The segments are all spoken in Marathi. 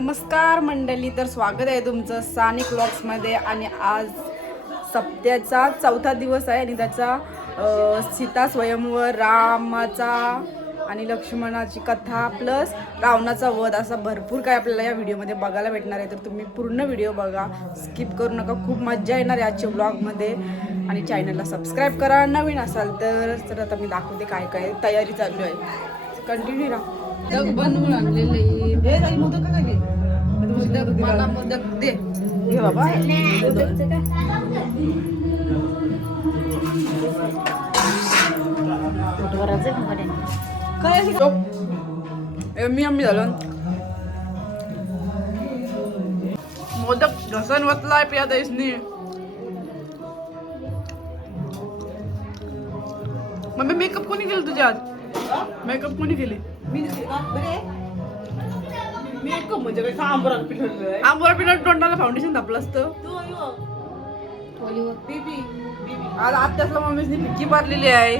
नमस्कार मंडळी, तर स्वागत आहे तुमचं सानिक व्लॉग्समध्ये. आणि आज सप्त्याचा 4था दिवस आहे आणि त्याचा सीता स्वयंवर, रामाचा आणि लक्ष्मणाची कथा प्लस रावणाचा वध असा भरपूर काय आपल्याला या व्हिडिओमध्ये बघायला भेटणार आहे. तर तुम्ही पूर्ण व्हिडिओ बघा, स्किप करू नका, खूप मजा येणार आहे आजच्या व्लॉगमध्ये. आणि चॅनलला सबस्क्राईब करा नवीन असाल तर. आता मी दाखवते काय काय तयारी चालू आहे. कंटिन्यू राहा. मोदक बनवून आणलेले मोदक का घे, मला मोदक दे. घे बाबा काय यम्मी यम्मी झालं. मोदक घसन वतलाय पिया देशनी. मम्मी मेकअप कोणी केलं तुझ्यात? मेकअप कोणी केले? मेकअप म्हणजे काय आंबोरा पिठलं आंबोरा पिठात तोंडाला फाउंडेशन तापलं असतं. आज आत्यासला मम्मीने पिक्की मारलेली आहे.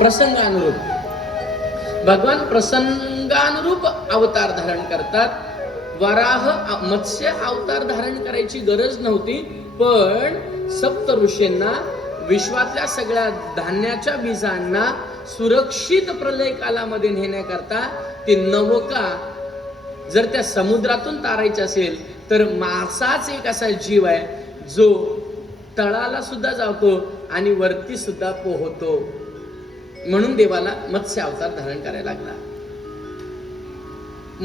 प्रसंगानुरूप भगवान प्रसंगानुरूप अवतार धारण करतात. वराह मत्स्य अवतार धारण करायची गरज नव्हती, पण सप्त ऋषींना विश्वातल्या सगळ्या धान्याच्या बीजांना सुरक्षित प्रलय कालामध्ये नेण्याकरता ती नौका जर त्या समुद्रातून तारायची असेल तर मासाच एक असा जीव आहे जो तळाला सुद्धा जातो आणि वरती सुद्धा पोहतो. म्हणून देवाला मत्स्य अवतार धारण करायला लागला.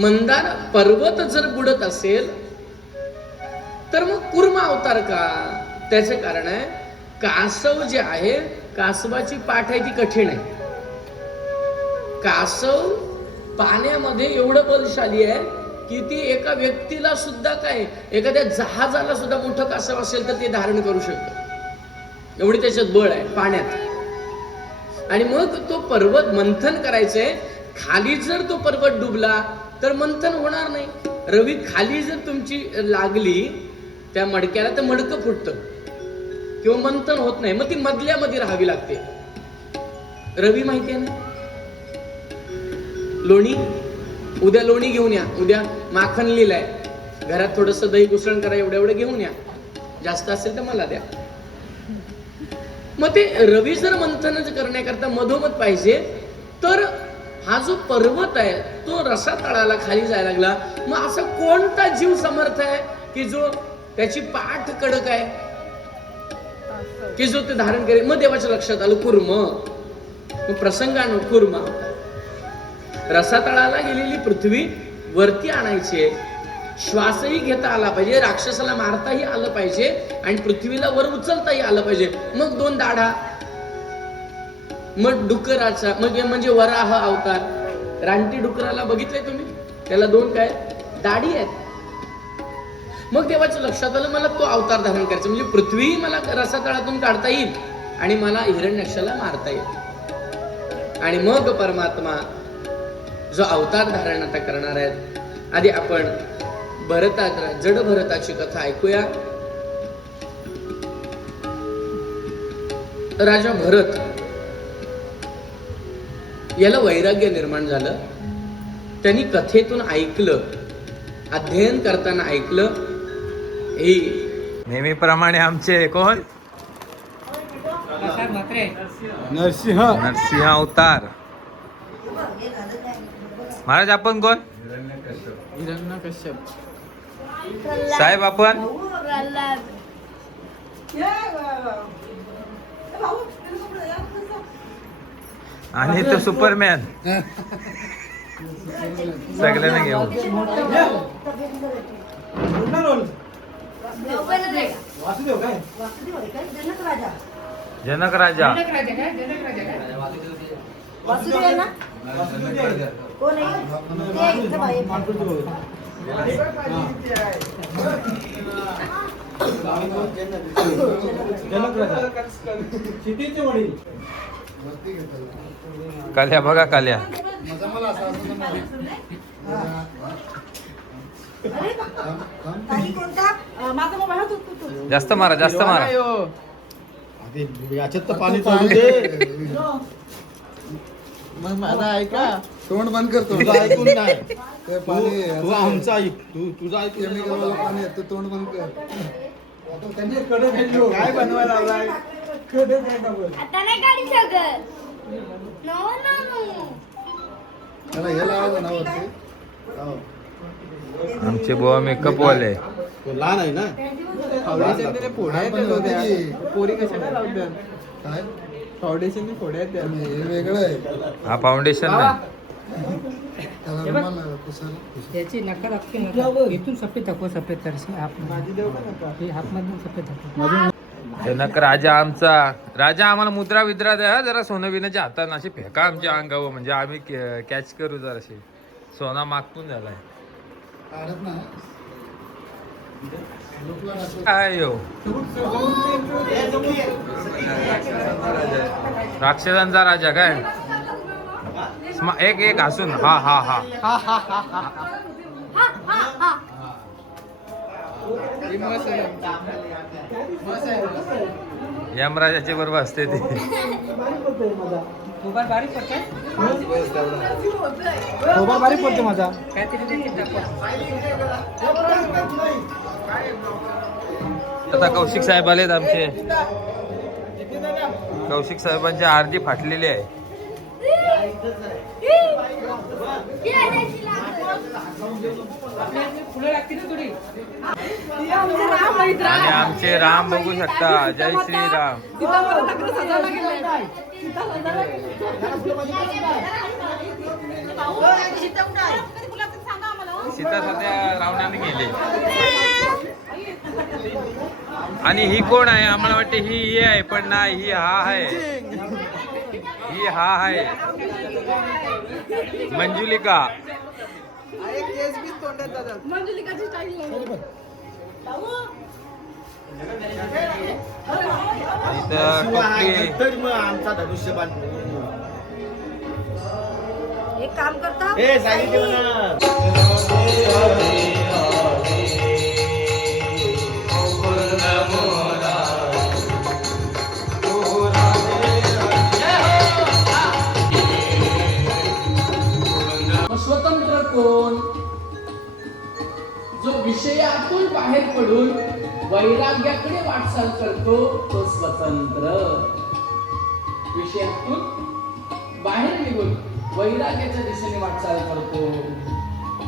मंदार पर्वत जर बुडत असेल तर मग कुर्म अवतार का? त्याचे कारण आहे, कासव जे आहे, कासवाची पाठ आहे ती कठीण आहे. कासव पाण्यामध्ये एवढं बलशाली आहे की ती एका व्यक्तीला सुद्धा, काय एखाद्या जहाजाला सुद्धा मोठं कासव असेल तर ते धारण करू शकतं, एवढी त्याच्यात बळ आहे पाण्यात. आणि मग तो पर्वत मंथन करायचंय. खाली जर तो पर्वत डुबला तर मंथन होणार नाही. रवी खाली जर तुमची लागली त्या मडक्याला तर मडकं फुटतं किंवा मंथन होत नाही, मग ती मधल्यामध्ये राहावी लागते. रवी माहितीये ना, लोणी, उद्या लोणी घेऊन या, उद्या माखन लिहिलंय, घरात थोडस दही घुसळण करा, एवढं एवढं घेऊन या, जास्त असेल तर मला द्या. मग ते रवी जर मंथन करण्याकरता मधोमध पाहिजे, तर हा जो पर्वत आहे तो रसा तळाला खाली जायला लागला. मग असा कोणता जीव समर्थ आहे की जो त्याची पाठ कडक आहे की जो ते धारण करेल? मग देवाच्या लक्षात आलं कुर्म. मग प्रसंगानु कुर्म, रसा तळाला गेलेली पृथ्वी वरती आणायची आहे. श्वासही घेता आला पाहिजे, राक्षसाला मारताही आलं पाहिजे आणि पृथ्वीला वर उचलताही आलं पाहिजे. मग 2 दाढा, मग डुकराचा म्हणजे वराह अवतार. रानटी डुकराला बघितलंय तुम्ही, त्याला 2 काय दाढी आहेत. मग देवाच्या लक्षात आलं मला तो अवतार धारण करायचा, म्हणजे पृथ्वी मला रसातळातून काढता येईल आणि मला हिरण्यकशाला मारता येईल. आणि मग परमात्मा जो अवतार धारण आता करणार आहेत. आधी आपण जड भरताची कथा ऐकूया. राजा भरत याला वैराग्य निर्माण झालं. त्यांनी कथेतून ऐकलं, अध्ययन करताना ऐकलं. ही नेहमीप्रमाणे आमचे कोण नरसिंह अवतार महाराज. आपण कोण हिरण्यकश्यप. साहेब? आपण आणि तो सुपरमॅन. सगळ्यांना घेऊ. वासुदेव काय? जनक राजा. वासुदेव ना कोण जनक राजा. क्षितीचे वडील. काल्या बघा, काल्या. जास्त मारा, जास्त मारा. याच्यात तर पाणी चालू दे. मग माझा ऐका, तोंड बंद करतो. तुझं ऐकून नाही. ते पाणी तू आमचं ऐक, तुझं ऐकून केमिकल पाणी येतं, तोंड बंद कर. त्यांनी कडे घातली. काय बनवायला लावलाय? कडे काय टाकलं? आता नाही काढू शकत. No no no. त्याला हे लावायचं ना वरती. हो. आमचे बुवा मेकअप वाले. तो लहान आहे ना. फाउंडेशन फोड्या लहानपणी होते की. पोरी कशाला लावतात? काय फाउंडेशन फोड्या आहेत. हे वेगळं आहे. हा फाउंडेशन नाही. त्याला रुमाल लावा, पुसायला. याची नका लागते ना. इथून सफेद दाखव, सफेद तरशी भाजी देऊ का नका? हातमधून सफेद दाखव. जनक राजा आमचा. राजा आम्हाला मुद्रा विद्रा द्या जरा. सोनं बिनाच्या हातानं अशी फेका आमच्या अंगावर, म्हणजे आम्ही कॅच करू जराशी. सोना मागतून झालाय. काढत नाही. लुकला नसेल. काय हो, राक्षसांचा राजा काय. एक हसून हा हा हा. यमराजाचे बरोबर असते ते. मोबाईल बारीक पडतोय. खोबा बारीक पडतो माझा. काहीतरी देखील दाखव. आता कौशिक साहेब आलेत आमचे. कौशिक साहेबांची आरती फाटलेली आहे. फुलं लागतील ना थोडी. आणि आमचे राम बघू शकता. जय श्री राम. सीता सध्या रावणाने गेली. आणि ही कोण आहे? आम्हाला वाटते ही आहे, पण नाही, ही हा आहे. ही हा आहे मंजुलिका. मंजुलिकाची स्टाईल इथं टोपली. आमचा धनुष्यबाण. एक काम करता हे सांगितलं ना. स्वतंत्र कोण? जो विषयातून बाहेर पडून वैराग्याकडे वाटचाल करतो तो स्वतंत्र. विषयातून बाहेर निघून वैराग्याच्या दिशेने वाटचाल करतो.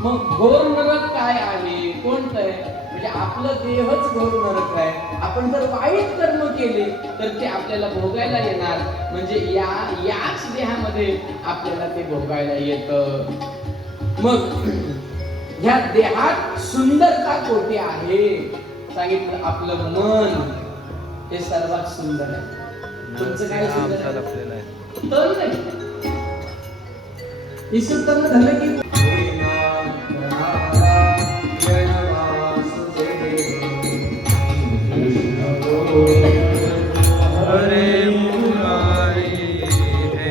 मग घोर नरक काय आहे? कोणतं आहे? म्हणजे आपलं देहच घोर नरक आहे. आपण जर वाईट कर्म केले तर ते आपल्याला भोगायला येणार. म्हणजे याच देहामध्ये आपल्याला ते भोगायला येतं. मग ह्या देहात सुंदरता कोठे आहे? सांगितलं आपलं मन हे सर्वात सुंदर आहे. तुमचं काय सुंदर आहे? लपलेला आहे. तर नाही ईश्वर झालं की हरे मुरारी हे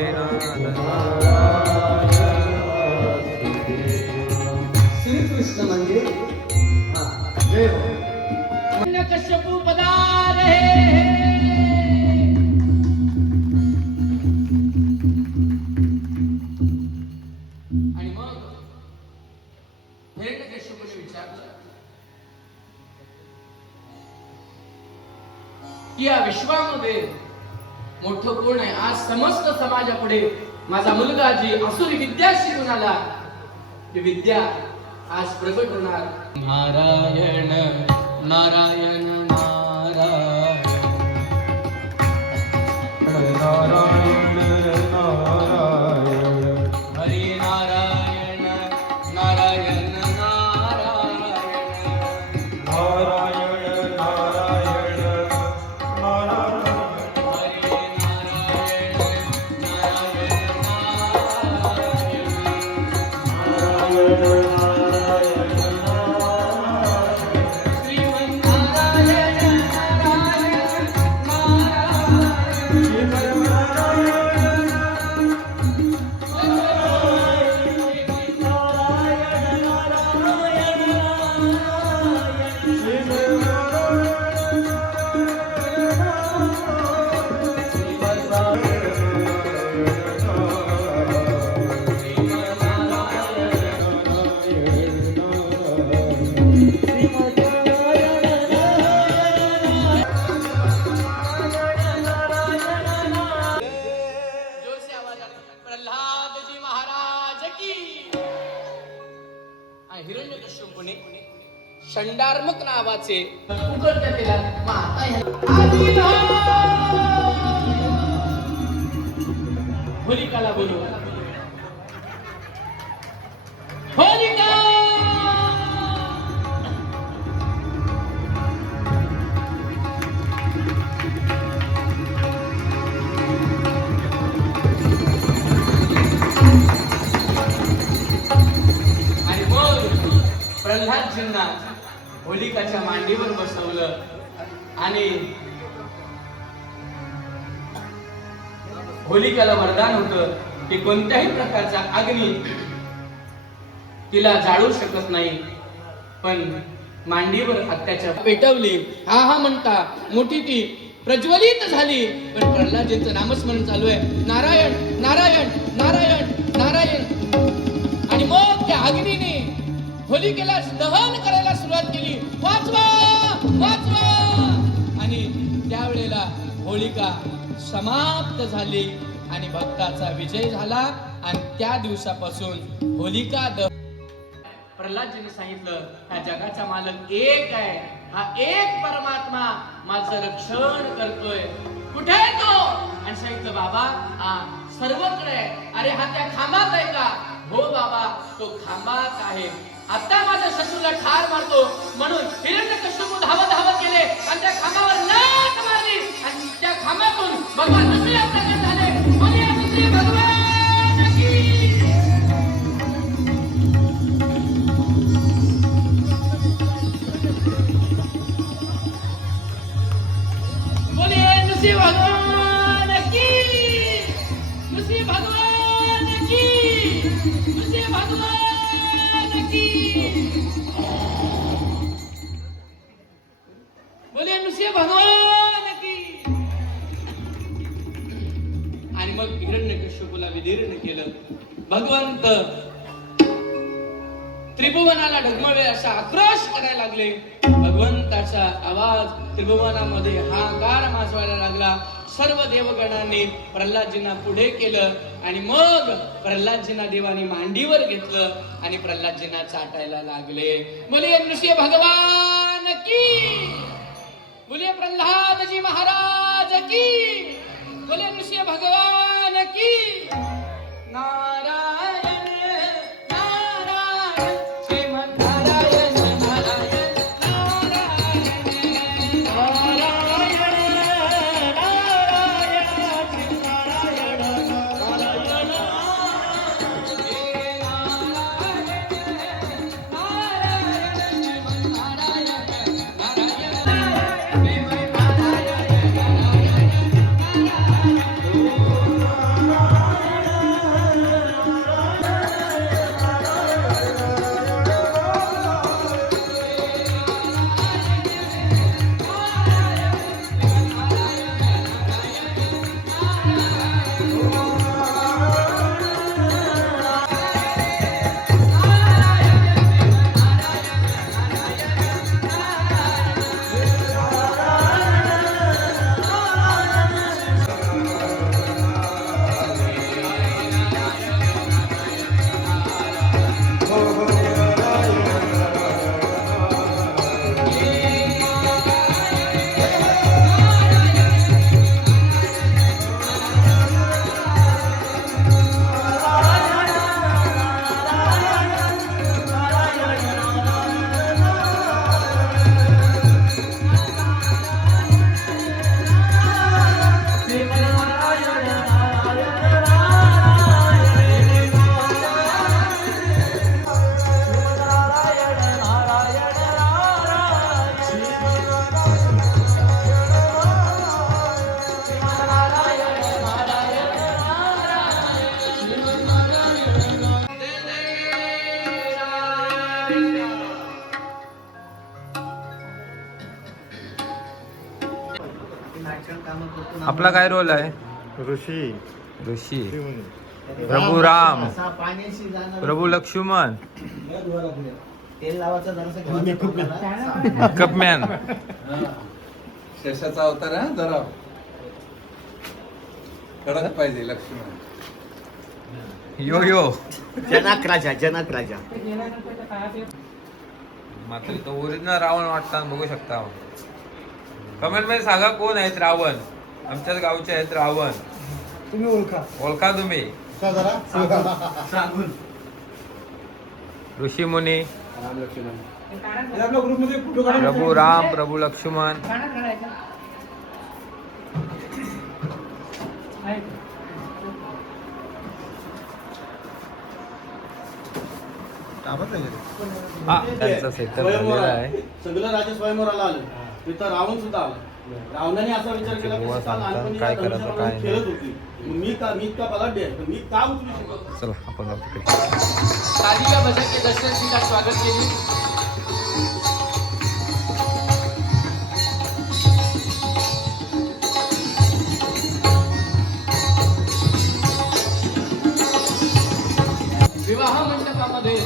श्रीकृष्ण म्हणजे जय हो. कश्यपू पदार आणि मग हिरण्यकश्यपूने विचारलं की या विश्वामध्ये मोठं कोण आहे? आज समस्त समाजापुढे माझा मुलगा जी असुरी विद्या शिकून आला ती विद्या आज प्रकट होणार. नारायण नारायण नारायण नारायण नारायण हरी नारायण नारायण नारायण नारायण नारायण नारायण हरी नारायण नारायण नारायण श्रीमन्नारायण नारायण नारायण जोरसे आवाजात प्रल्हादजी महाराज की. आणि हिरण्यकश्यपूने षंडार्मक नावाचे उकळत्या तेलात मग आता होलिकाला बोलवलं. होलिका आणि मग प्रल्हादजींना होलिकाच्या मांडीवर बसवलं आणि होलिकाला वरदान होतं की कोणत्याही प्रकारचा अग्नी तिला जाळू शकत नाही. पण मांडीवर हाताच्या पेटवली. हा हा म्हणता मोठी ती प्रज्वलित झाली. पण प्रल्हादजींचं नामस्मरण चालू आहे. नारायण नारायण नारायण नारायण. आणि मग त्या अग्नीने होलिकेला दहन करायला सुरुवात केली. वाचवा वाचवा. आणि त्यावेळेला होलिका समाप्त झाली आणि भक्ताचा विजय झाला. आणि त्या दिवसापासून होलिका दहन. प्रल्हादजीने सांगितलं हा जगाचा मालक एक आहे. हा एक परमात्मा माझं रक्षण करतोय. कुठे आहे तो? आणि सांगितलं बाबा सर्वकडे आहे. अरे हा त्या खांबात आहे का? हो बाबा तो खांबात आहे. आता माझ्या शत्रूला ठार मारतो. म्हणून हिरण्यकश्यपू धावत धावत गेले आणि त्या खांबावर लाथ मारली आणि त्या खांबातून भगवान दुसरे प्रकट झाले. बोलिये दुसरे भगवान की. बोलिये नृसिंह भगवान की. नृसिंह भगवान की. नृसिंह भगवान की. बोलिये नृसिंह भगवान की. आणि मग हिरण्यकश्यपूला विदीर्ण केलं. भगवंत त्रिभुवनाला ढगमळे असा आक्रोश करायला लागले. भगवंताचा आवाज त्रिभुवनामध्ये हाहाकार माजवायला लागला. सर्व देवगणांनी प्रल्हादजींना पुढे केलं आणि मग प्रल्हादजींना देवानी मांडीवर घेतलं आणि प्रल्हादजींना चाटायला लागले. बोलिये नृसिंह भगवान की. बोलिये प्रल्हादजी महाराज की. बोलिये नृसिंह भगवान की. नारायण नारायण श्रीमंत आपला काय रोल आहे? ऋषी ऋषी, प्रभू राम, पाण्याशी जाणार प्रभू लक्ष्मण, तेल लावायचं जरासं घेवायचं मेकअप मॅन. शेषाचा अवतार आहे हा, जरा कडक पाहिजे लक्ष्मण. यो यो. जनक राजा जनक राजा मात्र तो ओरिजिनल रावण वाटता, बघू शकता. कमेंट मध्ये सांगा कोण आहेत रावण. आमच्याच गावचे आहेत रावण. तुम्ही ओळखा तुम्ही. सांगून ऋषी मुनी, राम लक्ष्मण आपल्या ग्रुपमध्ये फोटो काढा. प्रभू राम, प्रभू लक्ष्मण. हा त्यांचा सेटअप झालेला आहे. सगळं राज्य स्वयंवराला आलं तिथं रावण सुद्धा आला. रावणाने असा विचार केला की तेव्हा सीता सांगतात लहानपणी काय या करायचं, धनुष्याप्रमाणे काय खेळत होती. मी का बलाढ्य आहे तर मी का उचलू शकतो. चला आपण जाऊ तिकडे. साधिका भजनचे दर्शन तिला स्वागत केले. विवाह मंडपामध्ये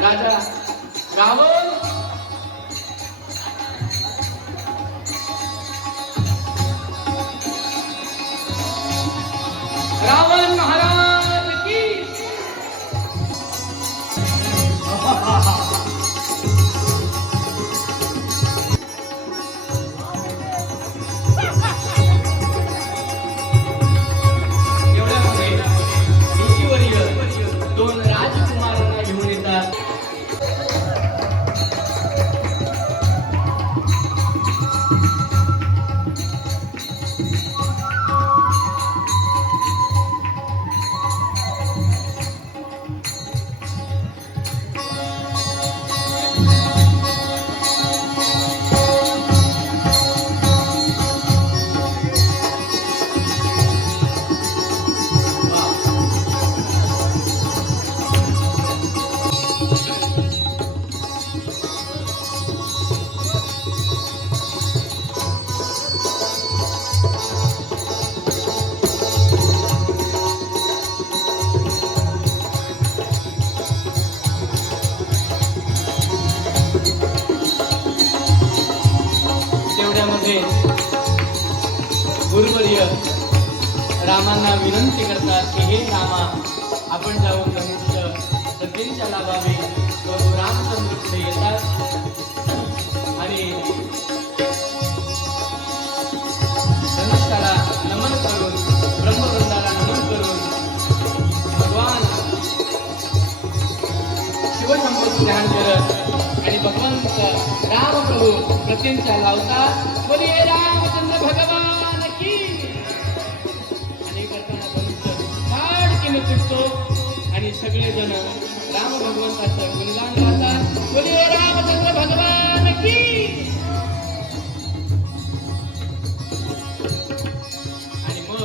राजा रावण रावण महाराज की एवढ्यामध्ये ऋषीवर्य दोन राजकुमारांना घेऊन येतात. तेवढ्यामध्ये गुरुवर्य रामांना विनंती करतात की हे रामा आपण जाऊन धनुष्य सतींच्या लाभावे. प्रभू रामचंद्र पुढे येतात आणि धनुष्याला नमन करून ब्रह्मवृंदाला नमन करून भगवान शिवशंभूचं ध्यान करत आणि भगवंत रामप्रभू प्रतींच्या लावतात. बोलिये रामचंद्र भगवान की. आणि करताना धनुष्य ताडकीने तुटतो आणि सगळेजण राम भगवंताचं गुणगान गातात. बोलिये रामचंद्र भगवान की. आणि मग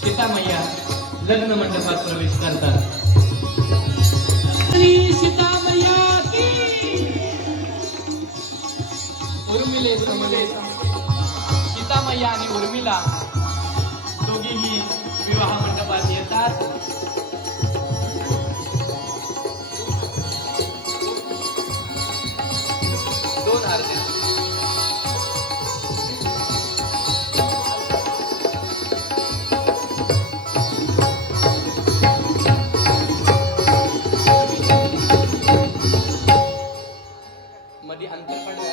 सीतामय्या लग्न मंडपात प्रवेश करतात. सीतामय्या की. उर्मिले समले सीतामय्या आणि उर्मिला दोघीही विवाह मंडपात येतात. दोन आरत्या मध्ये अंतर पडलं.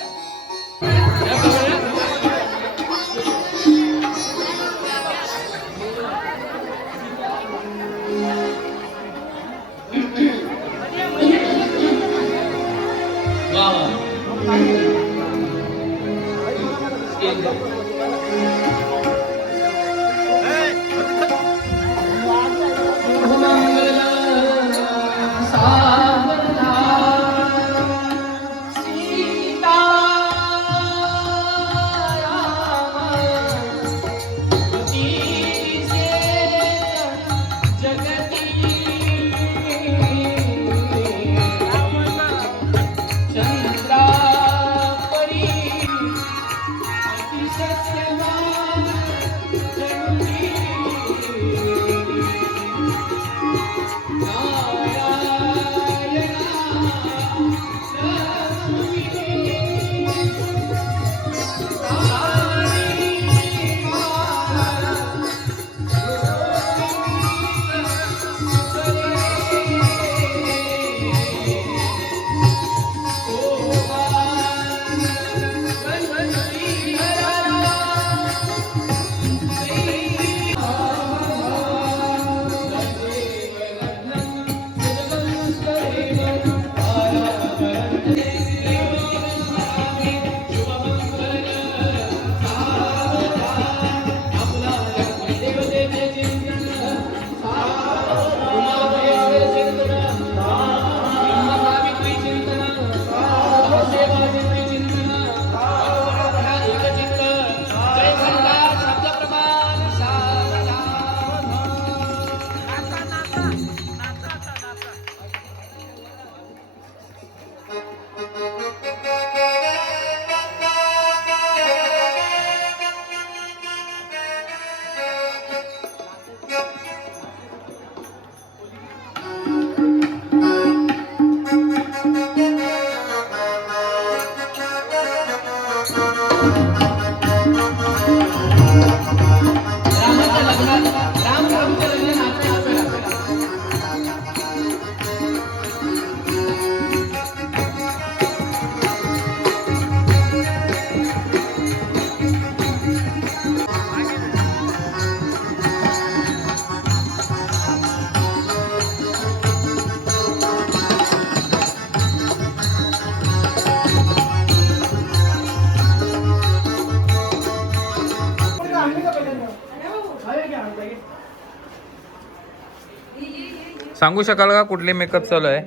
सांगू शकाल का कुठले मेकअप चालू आहे?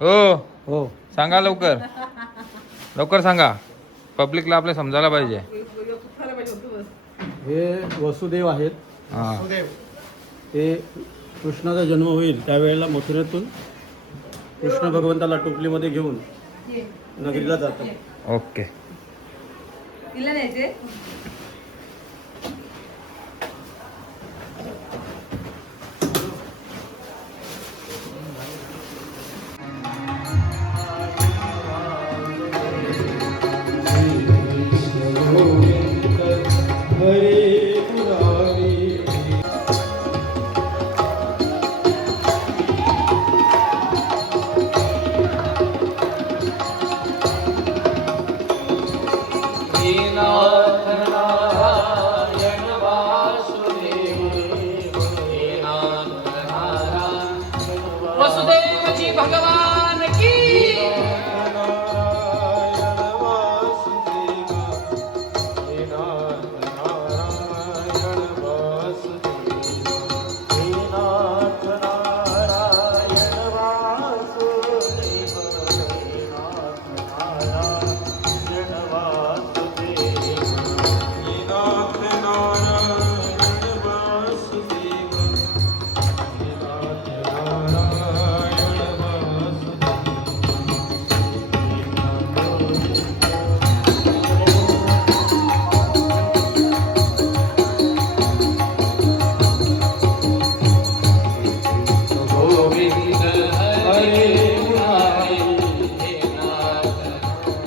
हो हो सांगा लवकर, लवकर सांगा, पब्लिकला आपल्या समजायला पाहिजे. हे वसुदेव आहेत. हा ते कृष्णाचा जन्म होईल त्यावेळेला मथुरेतून कृष्ण भगवंताला टोपलीमध्ये घेऊन नगरीला जातात. ओके. तिला न्यायचे वसुदेवजी भगवान की.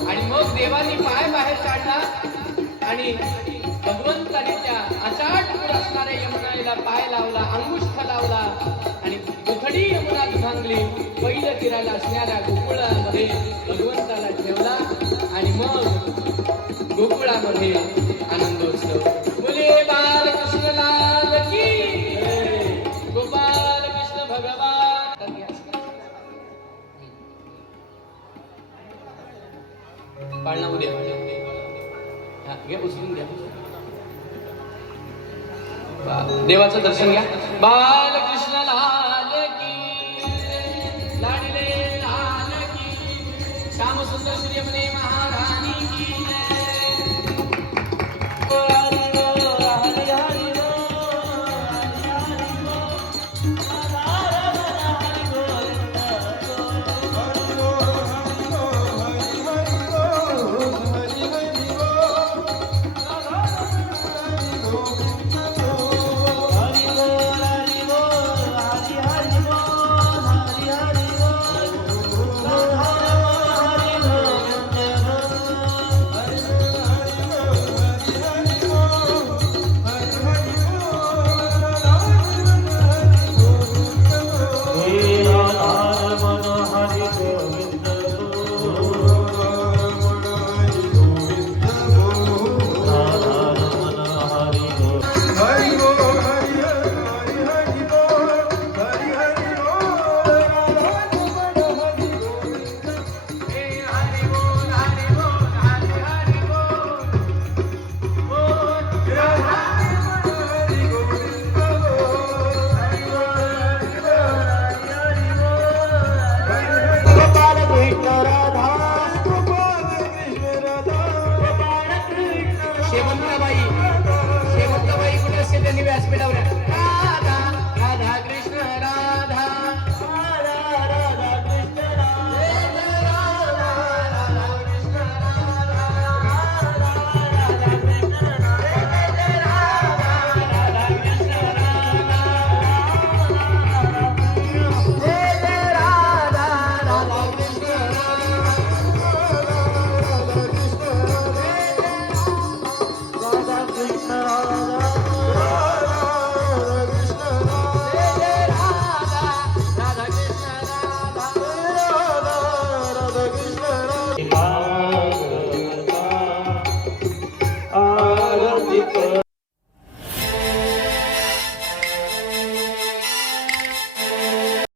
आणि मग देवानी पाय बाहेर काढला आणि भगवंताने त्या अचाट दूर असणाऱ्या यमुनाईला पाय लावला, अंगुष्ठ लावला आणि दुथडी यमुना दुभांगली. पहिलं फिरायला असणाऱ्या गोकुळामध्ये भगवंताला ठेवला आणि मग गोकुळामध्ये आनंदोत्सव. मुले बालकृष्ण लाल की, गोपाल कृष्ण भगवान. पाळणा उद्या घ्या, उचलून घ्या. देवाचं दर्शन घ्या. बालकृष्ण